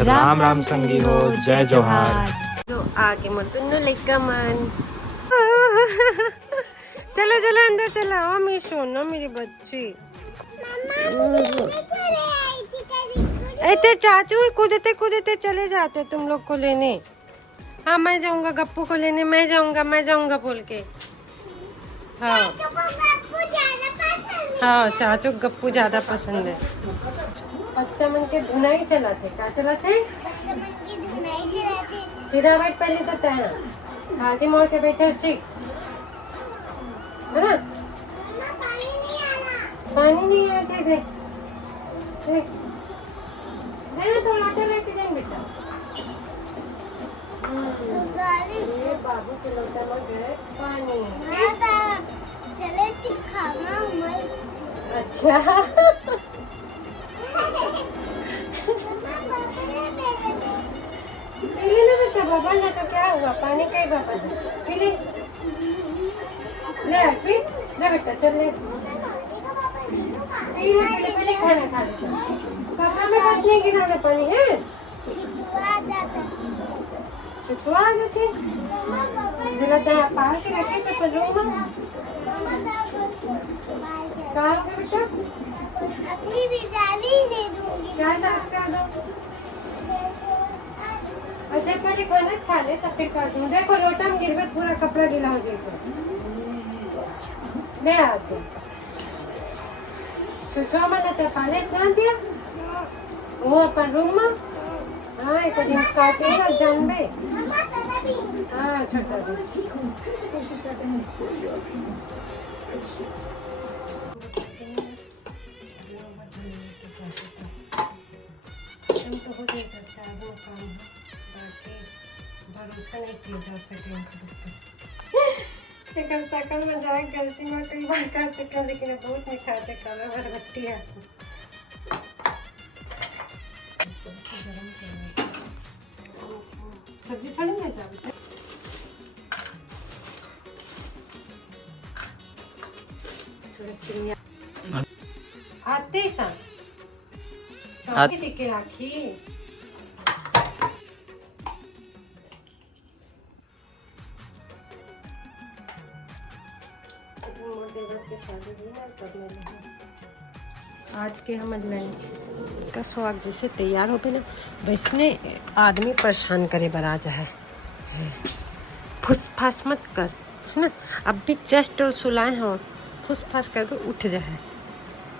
राम राम संगी हो, जय जोहार। तो आगे मर्दुन्नो लेका मन चलो चलो अंदर चलो। आओ मेरी सोना मेरी बच्ची। ऐसे चाचू कूदते कूदते चले जाते तुम लोग को लेने। हाँ मैं जाऊंगा गप्पू को लेने, मैं जाऊंगा बोल के। हाँ हाँ चाचू गप्पू ज्यादा पसंद है। बच्चा मन के धुनाई चलाते क्या चलाते? सीधा बैठ पहले तो तैना हाथी मोड़ के बैठे सीख है ना। पानी नहीं आते थे तो लाटे लेके जाएंगे बेटा। ये बाबू के लोटा में गए पानी। चले खाना अच्छा पीले ना बेटा, बाबा ना तो क्या हुआ, पानी का ही बाबा पीले ले पी ले बेटा चल ले पहले खाना खा ले। कपड़ा में बस नहीं गिराना पानी है, छुछुआ जाती जरा तो पाल के रखे चप्पल रूम कहाँ हो बेटा? अभी भी जाली नहीं दूंगी। क्या साफ कर दो? अच्छा पहले खाना खा ले तब फिर कर दूँ। देखो लोटा में गिरवे पूरा कपड़ा गीला हो जाएगा। मैं आती छुछुआ मना तो पाले स्नान दिया वो अपन रूम में। हाँ एक दिन काटेगा जानबे। हाँ छोटा दी तो हो नहीं सकता वो काम है, बाकी भरोसा नहीं किया जा सके। कल सकल में जाए गलती में कई बार कर चुका, लेकिन बहुत नहीं खाते कल अगरबत्ती है। सब्जी थोड़ी ना जाए आते सा टिके राखी आज के हम लंच का स्वाद जैसे तैयार हो पे ना वैसने आदमी परेशान करे बरा है। फुस फास मत कर है ना। अब भी जस्ट और सुलाए हो फुस फास करके उठ जाए।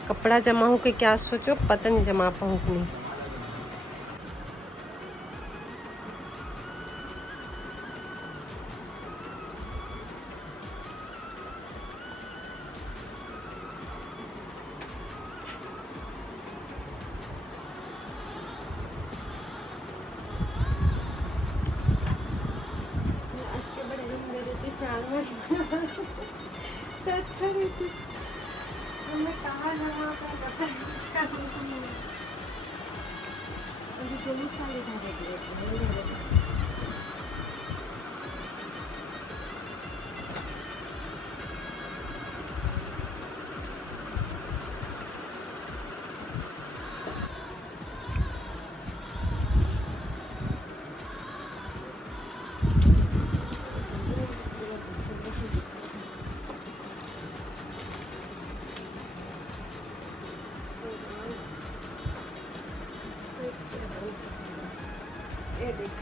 कपड़ा जमा हो के क्या सोचो, पता नहीं जमा पाऊँ कि नहीं। अच्छा रहती हमें कहाँ जमा कर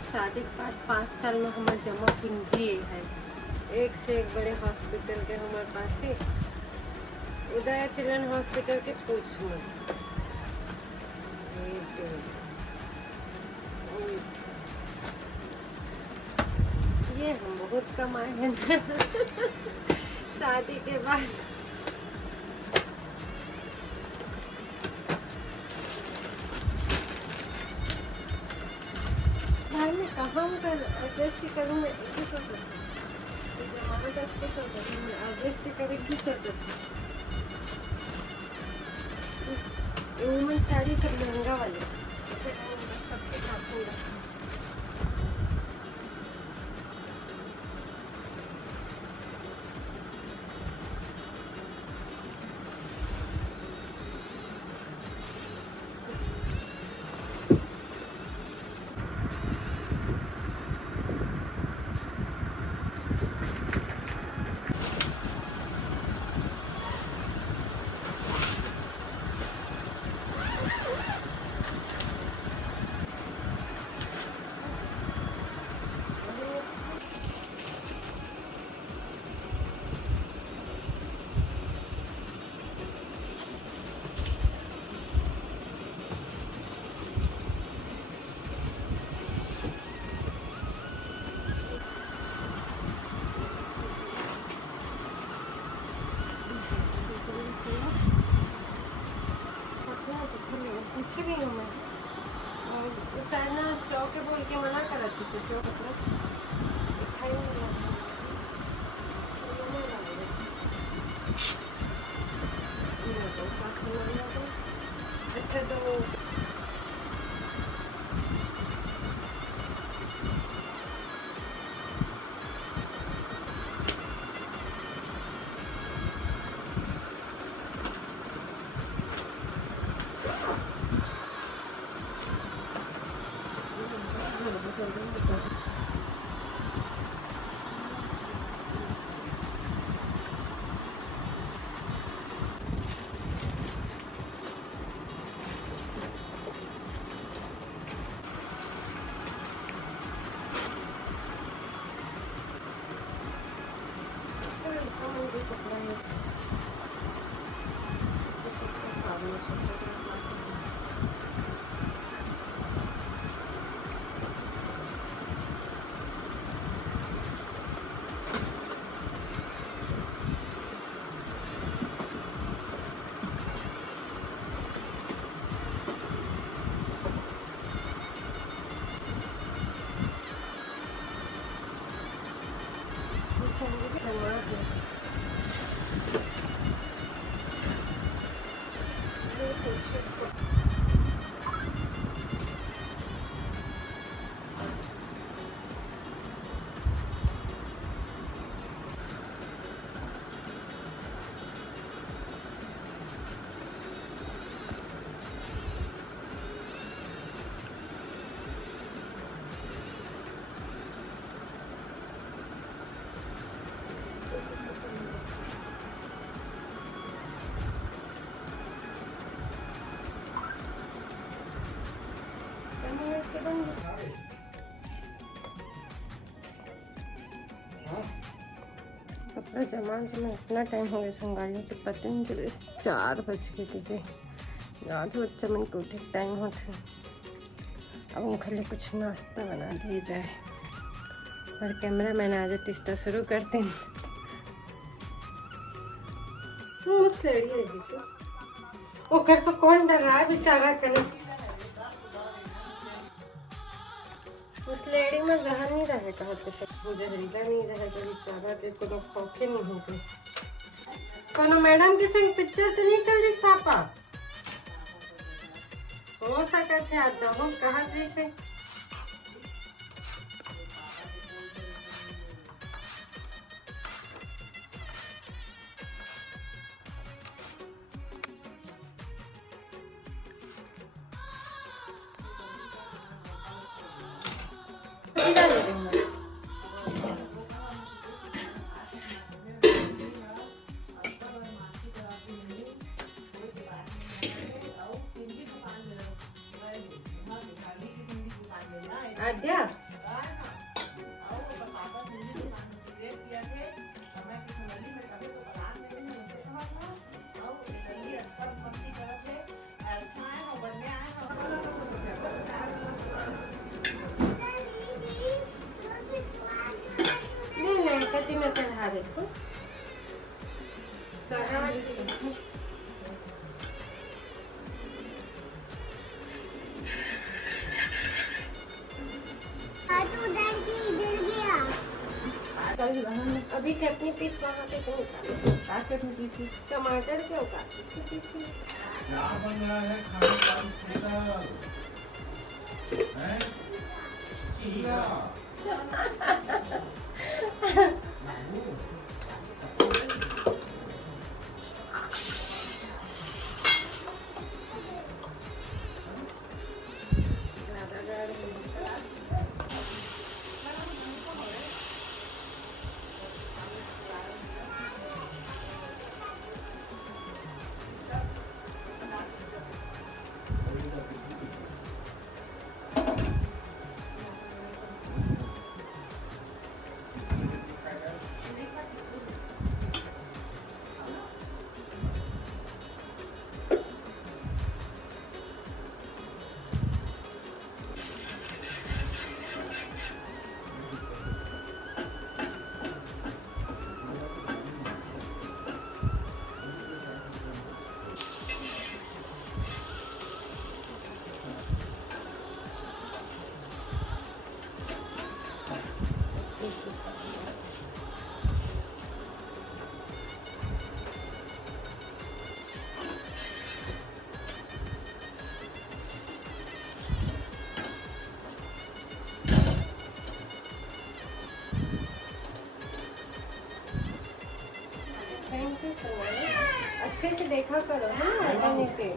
शादी के बाद 5 साल में हमारे जमा पूंजी है। एक से एक बड़े हॉस्पिटल के हमारे पास ही उदय चिल्ड्रन हॉस्पिटल के पूछ में ये हम बहुत कमाए हैं शादी के बाद। कहाँ कर एडजस्ट करूँ मैं ऐसे सोच जमाना दस के सोच एडजस्ट करेगी सोच वुमेन साड़ी सब महंगा वाले सबके साथ शायद ना चौके बोल के मना करा किसी चौक पर खाई नहीं लगा। ये तो पास में लगा। अच्छा तो कपड़ा जमा जमा इतना टाइम हो गया संभालने के पता नहीं चले 4 बज गए थे। याद बच्चा मन को उठे टाइम होते अब उनके लिए कुछ नाश्ता बना दिया जाए और कैमरा मैन आज टिस्टा शुरू करते हैं। उस लड़ी है से वो कर सो कौन डर रहा है बेचारा करे उस लेडी में जहाँ नहीं रहे कहते सब वो जहरीला नहीं रहे तो बेचारा के कोनो खौफे नहीं होते। कोनो मैडम के संग पिक्चर तो नहीं चल दिस पापा हो सकते थे आज जाओ कहा जैसे आद्या नहीं कति में चढ़ा दे तो अभी चटनी पीस वहाँ पे चटनी पीस टमाटर क्यों काटी पीस क्या बन रहा है खाने का देखा करो ना ऊपर नीचे।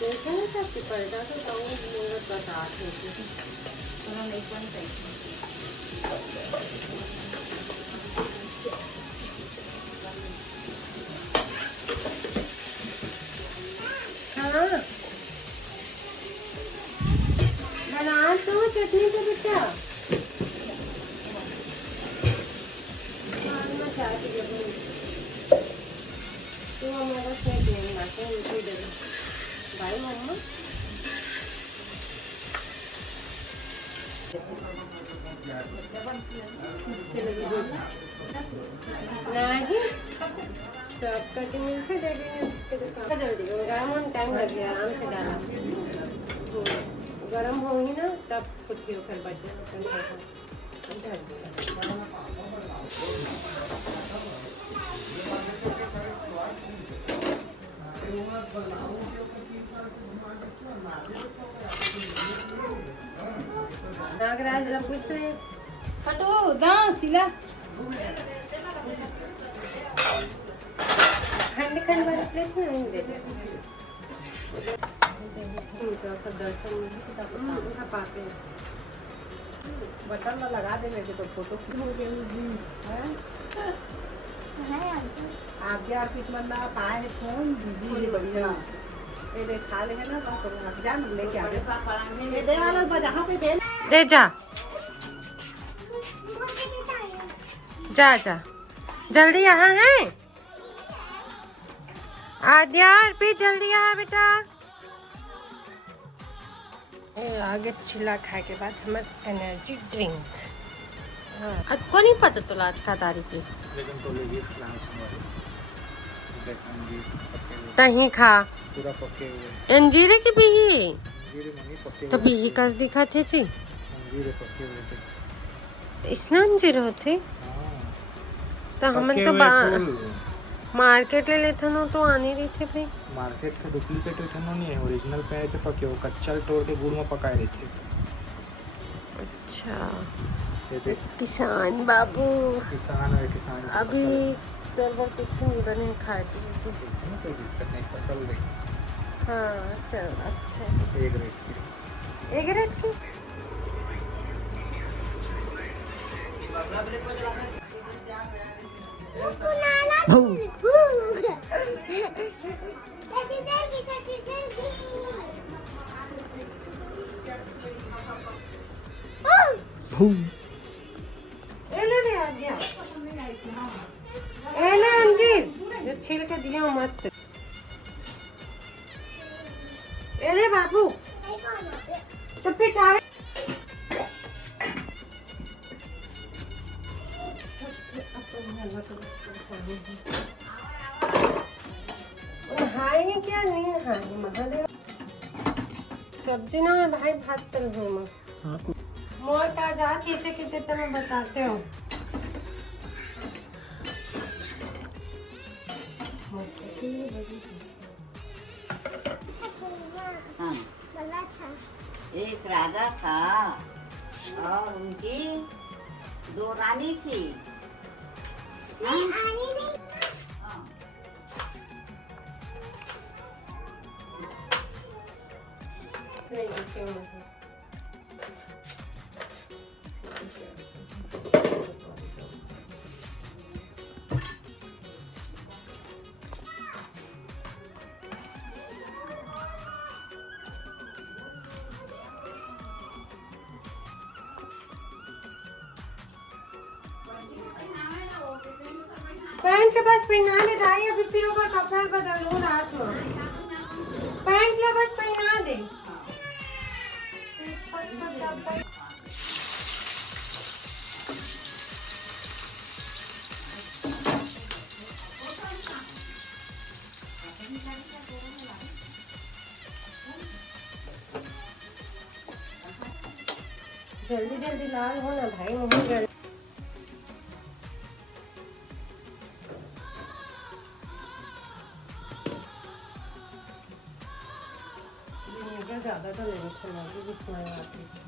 देखा ना सब पलटा तो बता थे नहीं बनते। हाँ बना तो चटनी को बेटा तो हमारा सेट नहीं लाते उसी दे भाई मम्मा नहीं सब करके मिलके दे देंगे जल्दी गरम टाइम लग गया आराम से डाला गरम होगी ना तब कुछ फिर बचे नागराज पूछ रहे हटो दाओ चिल्ला खंड खंड वाली प्लेट में नहीं देते दर्शन उनका पाते बटन में लगा दे मेरे तो फोटो क्यों हो गई आगे आप कितना ना पाए फोन दीदी बढ़िया ये दे खा लेंगे ना तो जा लेके आ ये दे वाला जहाँ पे बेल दे जा जा जा जल्दी यहाँ है आद्या भी जल्दी आ बेटा। आगे चिल्ला खाए के बाद हमारे एनर्जी ड्रिंक आज को नहीं पता तो आज का तारीख की तही खा पूरा पके हुए अंजीरे की बिही जीरे मनी पके तो बिही कस दिखा थे जी जीरे पके हुए थे इसने अंजीरे होते हां तो हम तो मार्केट ले लेते ना तो आने रही थे भाई मार्केट का डुप्लीकेट इथेनॉल नहीं है ओरिजिनल पे थे पके वो कच्चा तोड़ के गुड़ में पकाए रहे थे। अच्छा ये देख किसान बाबू किसान है किसान अभी दर बार कुछ नहीं बने खाए तो कोई दिक्कत नहीं फसल दे हाँ चल अच्छा एक रेट की अंजीर जो छील के दिया मस्त अरे बाबू तो फिर हाय क्या नहीं हाय महादेव सब्जी ना है भाई भात तल है मोर का जा कैसे कितने तो मैं बताते हूँ एक राजा था और उनकी दो रानी थी। पैंट के बस पहना दे दाई अभी फिर होगा कपड़ा बदलो रात में पैंट के बस पहना दे जल्दी जल्दी लाल हो ना भाई, मुँह गल। विनेगर ज़्यादा तो नहीं खिलाऊंगी, भी स्मेल आती है।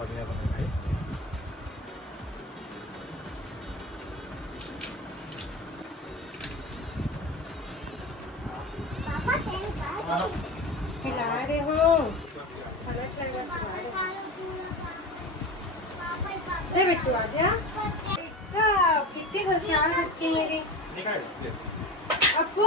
बढ़िया बना भाई। पापा टेन का खिला रहे हो, खाना खाएगा खिला रहे। बिट्टू आ जा। कितनी होशियार बच्ची मेरी। अपू